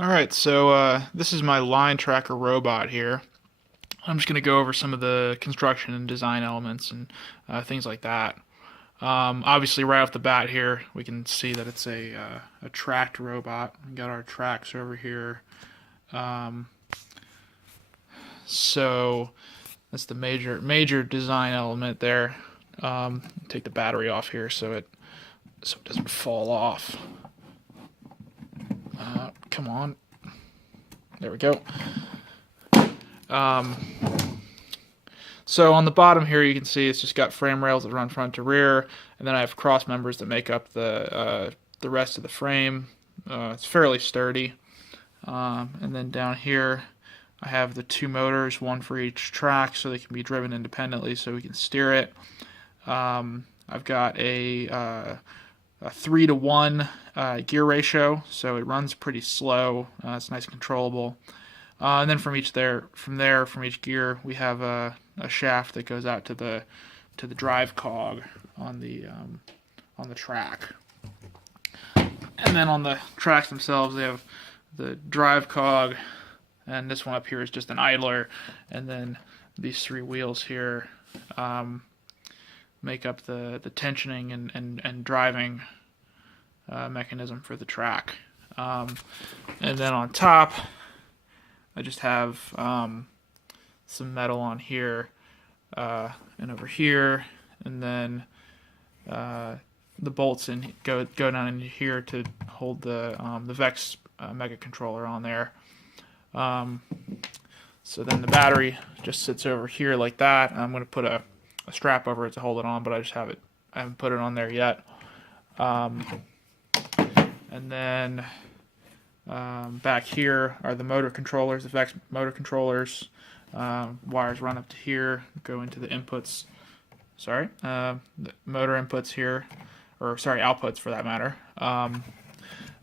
Alright, so this is my line tracker robot here. I'm just going to go over some of the construction and design elements and things like that. Obviously, right off the bat here, we can see that it's a tracked robot. We got our tracks over here. Um, so that's the major design element there. Take the battery off here so it doesn't fall off. Come on, there we go. Um, So on the bottom here, you can see it's just got frame rails that run front to rear, and then I have cross members that make up the rest of the frame. It's fairly sturdy. And then down here, I have the two motors, one for each track, so they can be driven independently, so we can steer it. I've got a 3-to-1 gear ratio, so it runs pretty slow. It's nice and controllable. And then from each gear, we have a shaft that goes out to the drive cog on the track. And then on the tracks themselves, they have the drive cog, and this one up here is just an idler, and then these three wheels here make up the tensioning and driving mechanism for the track. And then on top, I just have some metal on here and over here, and then the bolts go down in here to hold the Vex Mega Controller on there. So then the battery just sits over here like that. I'm going to put a strap over it to hold it on, but I haven't put it on there yet. And then back here are the motor controllers, the Vex motor controllers. Wires run up to here, go into the inputs. The motor inputs here, or sorry, outputs for that matter. And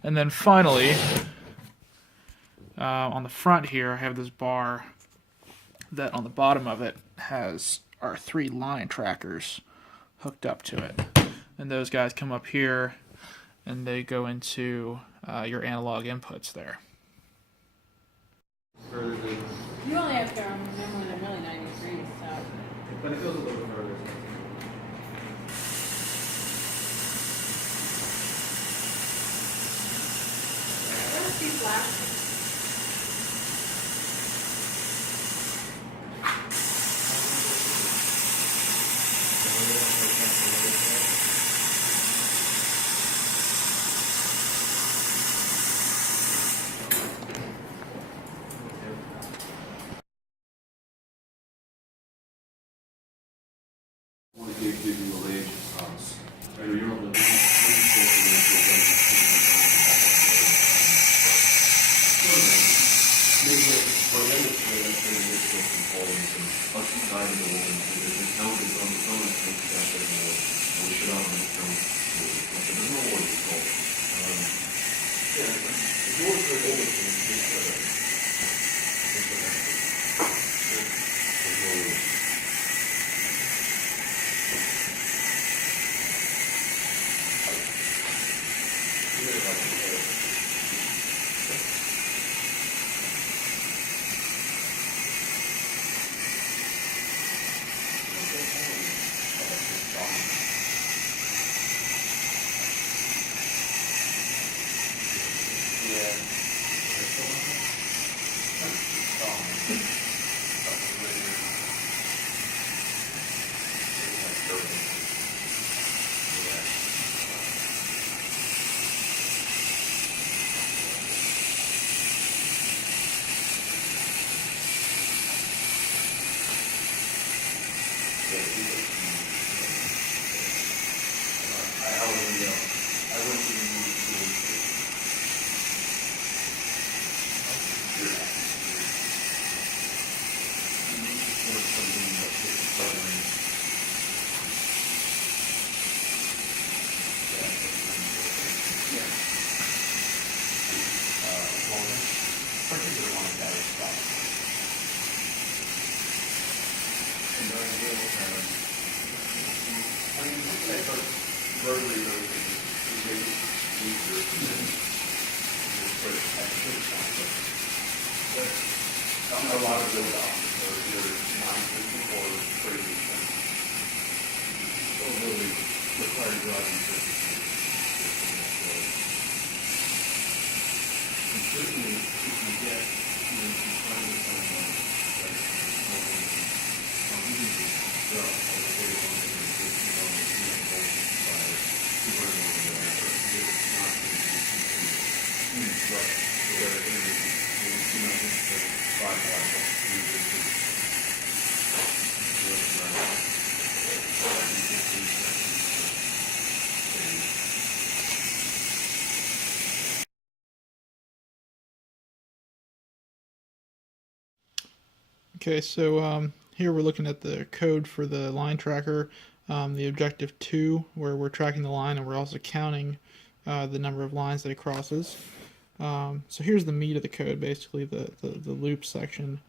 then finally, on the front here, I have this bar that on the bottom of it has our 3 line trackers hooked up to it. And those guys come up here, and they go into your analog inputs there. You only have to go more than really 90 degrees, so. But it goes a little further. Let's be flat. Give you a range of costs. You're on the rotary motor is easier to put A lot of those options are either non-existent or crazy expensive. So really required driving certification. And certainly, if you get, if you find someone like smoking, even just drugs, all the way along with the by super or whatever, it's not going to be huge drugs where it is, maybe 5 Okay, so here we're looking at the code for the line tracker, the objective 2, where we're tracking the line and we're also counting the number of lines that it crosses. So here's the meat of the code, basically the loop section.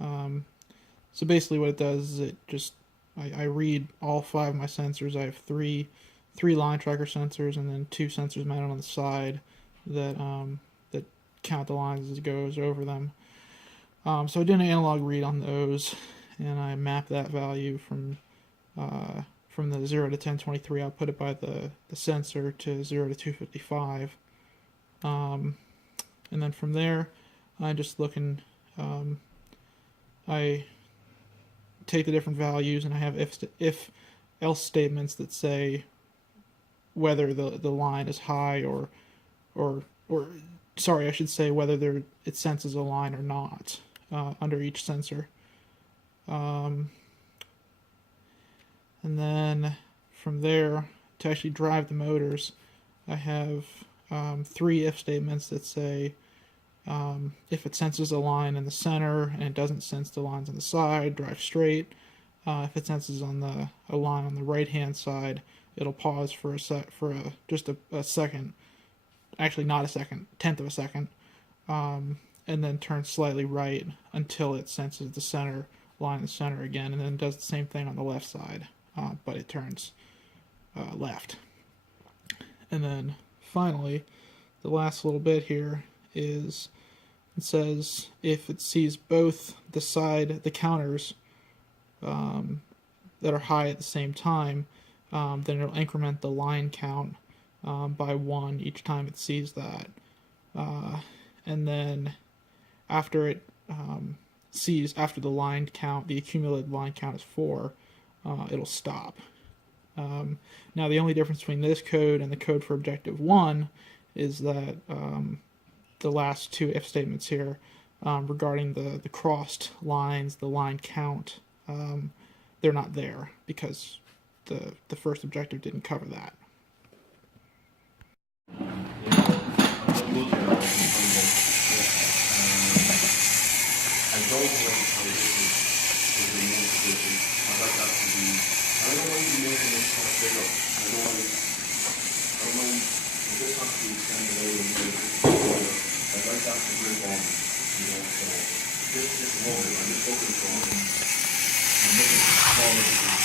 So basically what it does is I read all 5 of my sensors. I have three line tracker sensors and then 2 sensors mounted on the side that that count the lines as it goes over them. So I did an analog read on those, and I mapped that value from the 0 to 1023. I'll put it by the sensor to 0 to 255. And then from there, I just look and I take the different values, and I have if else statements that say whether the line is high or sorry, I should say whether it senses a line or not under each sensor. And then from there, to actually drive the motors, I have 3 if statements that say if it senses a line in the center and it doesn't sense the lines on the side, drive straight. If it senses a line on the right hand side, it'll pause for just a second, actually not a second, 1/10 of a second, and then turn slightly right until it senses the center line in the center again, and then does the same thing on the left side, but it turns left. And then finally, the last little bit here is it says if it sees both the counters that are high at the same time, then it'll increment the line count by 1 each time it sees that. And then after it after the line count, the accumulated line count is 4, it'll stop. Now the only difference between this code and the code for objective 1 is that the last 2 if statements here regarding the crossed lines, the line count, they're not there because the first objective didn't cover that. I don't like how this is the main position. I'd like that to be, I don't want you making this kind of bigger. I don't want this has to be extended out and made bigger. I'd like that to grip on, so this moment, I'm just looking for, I'm looking for quality.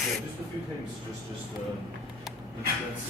Just a few things, that's